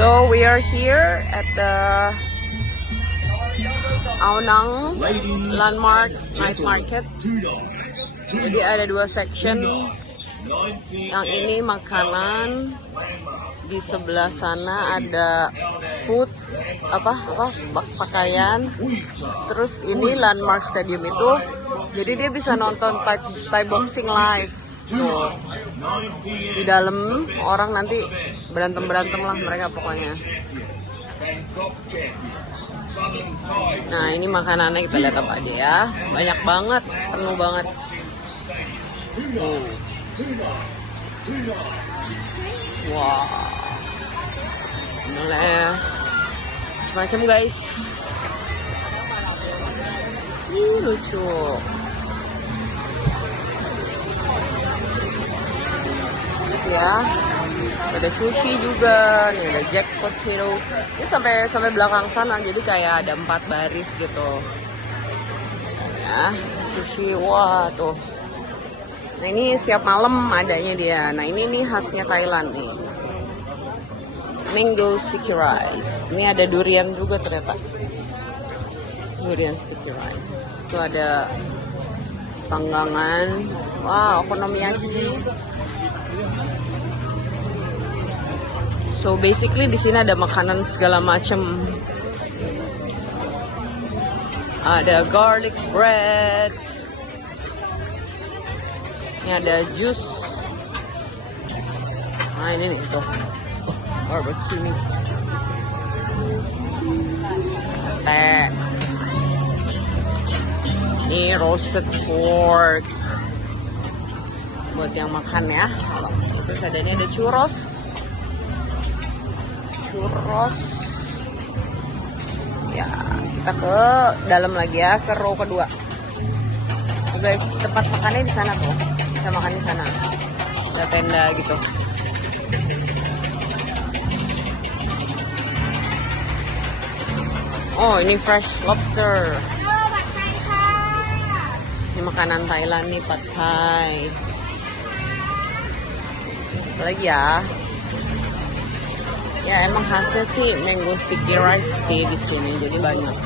So we are here at the Aonang Landmark Night Market. Jadi ada dua section. Yang ini makanan, di sebelah sana ada food, pakaian. Terus ini Landmark Stadium itu, jadi dia bisa nonton Thai boxing live. Tuh. Di dalam orang nanti berantem lah mereka pokoknya. Nah ini makanannya kita lihat apa aja ya. Banyak banget, penuh banget. Wow. Mulai macam guys. Ih lucu. Ya, ada sushi juga, nih ada jack potato. Ini sampai belakang sana, jadi kayak ada 4 baris gitu. Ya, sushi, wah tuh. Nah ini siap malam adanya dia. Nah ini nih khasnya Thailand nih. Mango sticky rice. Ini ada durian juga ternyata. Durian sticky rice. Itu ada panggangan. Wow, okonomiyaki. So basically di sini ada makanan segala macam. Ada garlic bread. Ini ada jus. Nah ini nih tuh barbecue meat. Teh. Ini roasted pork. Buat yang makan ya. Kalau itu ini ada churros. Ya kita ke dalam lagi ya, ke row kedua. Guys, tempat makannya di sana tuh. Kita makan di sana. Ada tenda gitu. Oh ini fresh lobster. Ini makanan Thailand nih, pad thai. Apa lagi ya? Ya emang khasnya sih mango sticky rice sih di sini, jadi banyak.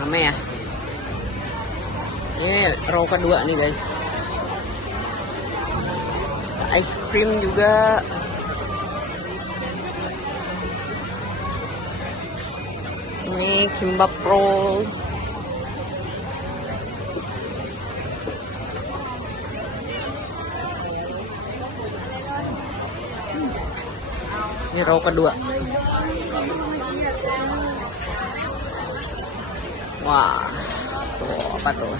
Rame ya. Ini row kedua nih guys. Ice cream juga. Ini kimbap roll. Ini row kedua. Wah, tuh apa tuh?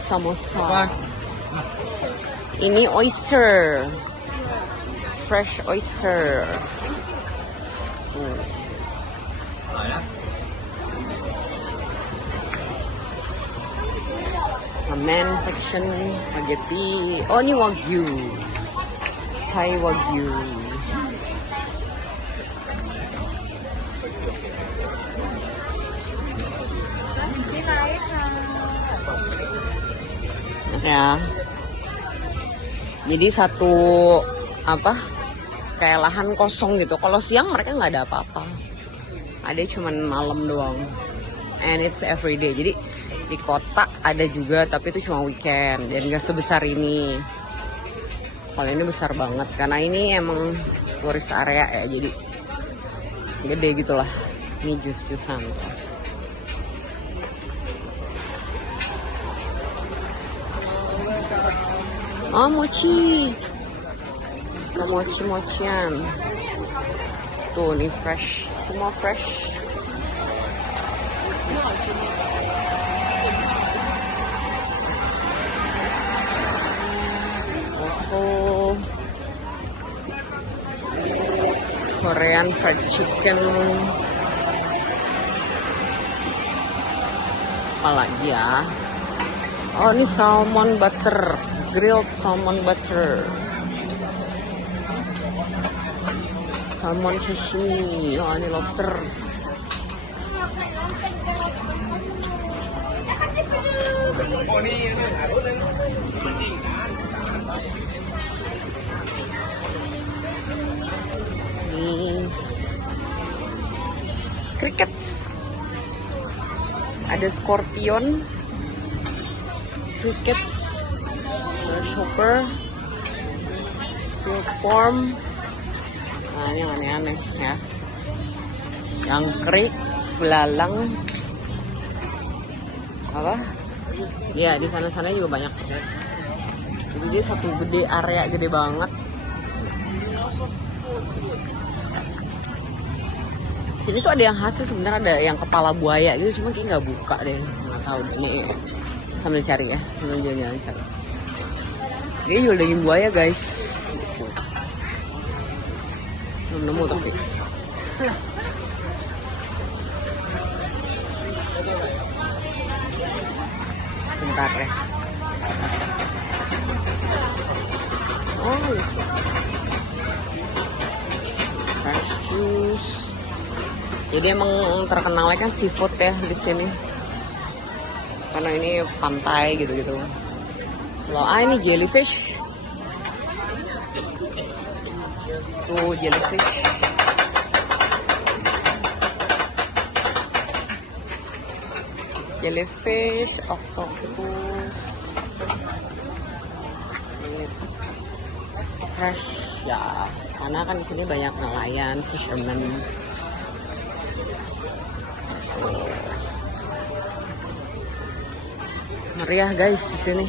Samosa. Ini oyster, fresh oyster. Ramen section, spaghetti. Oh ini wagyu. Thai wagyu. Ya. Jadi satu kayak lahan kosong gitu. Kalau siang mereka nggak ada apa-apa. Ada cuman malam doang. And it's everyday. Jadi di kota ada juga, tapi itu cuma weekend dan nggak sebesar ini. Kalau ini besar banget karena ini emang turis area ya, jadi gede gitulah. Ini jus-jusan. Oh mochi, mochi-mochian. Tuh ini fresh, semua fresh. Waffle, Korean fried chicken. Apalagi ya? Oh ini salmon butter, grilled salmon butter. Salmon sashimi. Oh ini lobster. crickets, ada scorpion, crickets, grasshopper, silkworm. Nah ini yang aneh-aneh ya, yang krik, belalang, apa? Ya di sana-sana juga banyak. Jadi dia satu gede area gede banget. Sini tuh ada yang khas sebenarnya, ada yang kepala buaya gitu, cuma kayak nggak buka deh, nggak tahu deh. Ini sambil cari ya, sambil jalan-jalan cari. Dia jual daging buaya guys. Gitu. Belum nemu tapi. Bentar ya. Oh, lucu. Fresh juice. Jadi emang terkenalnya kan seafood ya di sini. Karena ini pantai gitu-gitu. Loh, ini jellyfish. Tuh jellyfish. Jellyfish, octopus. Fresh ya, karena kan di sini banyak nelayan, fisherman. Meriah guys di sini.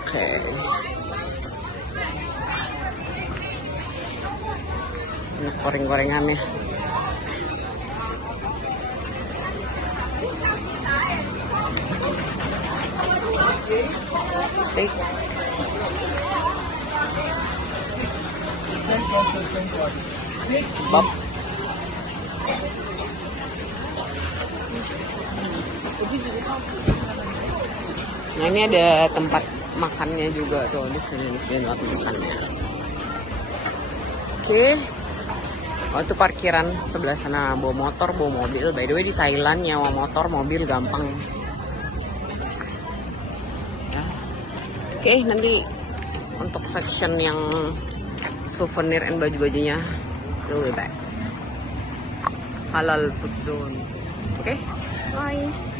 Oke. Ini goreng-gorengannya. Steak. Bob. Nah ini ada tempat makannya juga tuh di sini tempat makannya. Oke. Oh itu parkiran sebelah sana, bawa motor, bawa mobil. By the way di Thailand nyawa motor, mobil gampang. Ya. Oke nanti untuk section yang souvenir and baju-bajunya we'll be back. Halal food zone. Oke, bye.